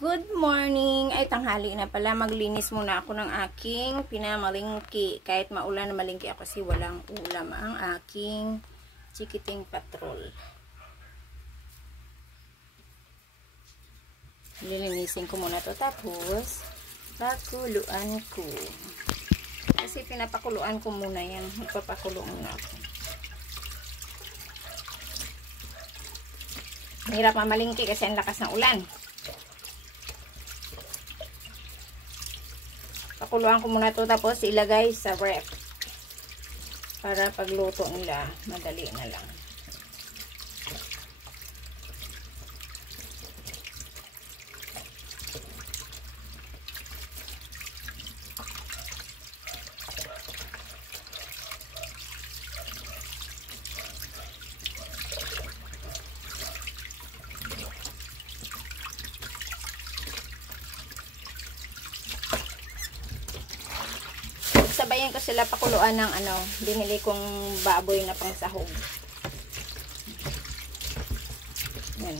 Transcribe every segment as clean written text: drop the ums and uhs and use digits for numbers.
Good morning! Ay, tanghali na pala. Maglinis muna ako ng aking pinamalingki. Kahit maulan na malingki ako kasi walang ulam ang aking chikiting patrol. Lilinisin ko muna to. Tapos, pakuluan ko. Kasi pinapakuluan ko muna yan. Magpapakulo muna ako. Hirap mamalingki kasi ang lakas ng ulan. Pakuluan ko muna to tapos ilagay sa ref. Para pagluto nila, madali na lang. Sabayan ko sila pakuluan ng binili kong baboy na pang sahog. Yan.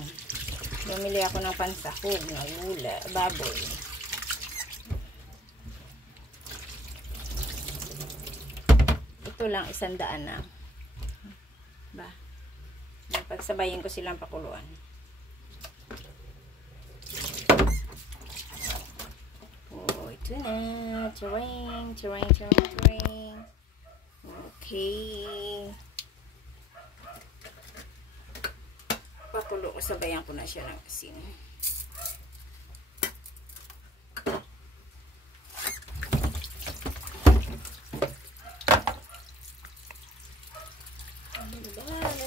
Bumili ako ng pansahog na baboy. Ito lang 100 na. Ba? Pagsabayan ko silang pakuluan. Ito na. Terrain. Okay. Pakulo ko. Sabayan ko na siya ng asin.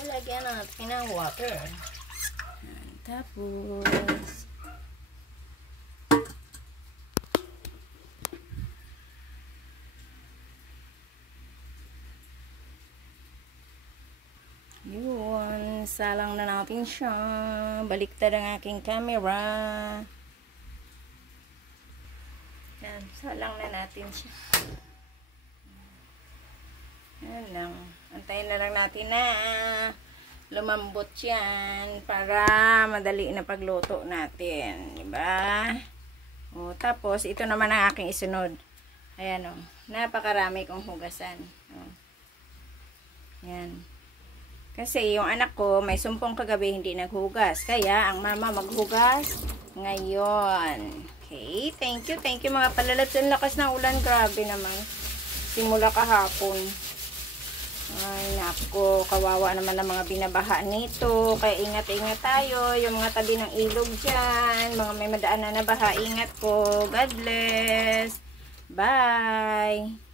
Lalagyan natin ng water. Tapos yun, salang na natin siya. Baliktad ang aking camera. Yan, salang na natin siya. Yan lang. Antayin na lang natin na lumambot yan para madali na pagluto natin. Diba? O, tapos, ito naman ang aking isunod. Ayan o. Napakarami kong hugasan. O. Yan. Kasi yung anak ko, may sumpong kagabi hindi naghugas. Kaya, ang mama maghugas ngayon. Okay, thank you. Thank you mga palalabs. Ang lakas ng ulan, grabe naman. Simula kahapon. Ay, nako. Kawawa naman ang mga binabaha nito. Kaya ingat-ingat tayo. Yung mga tabi ng ilog dyan. Mga may madaan na baha. Ingat po. God bless. Bye.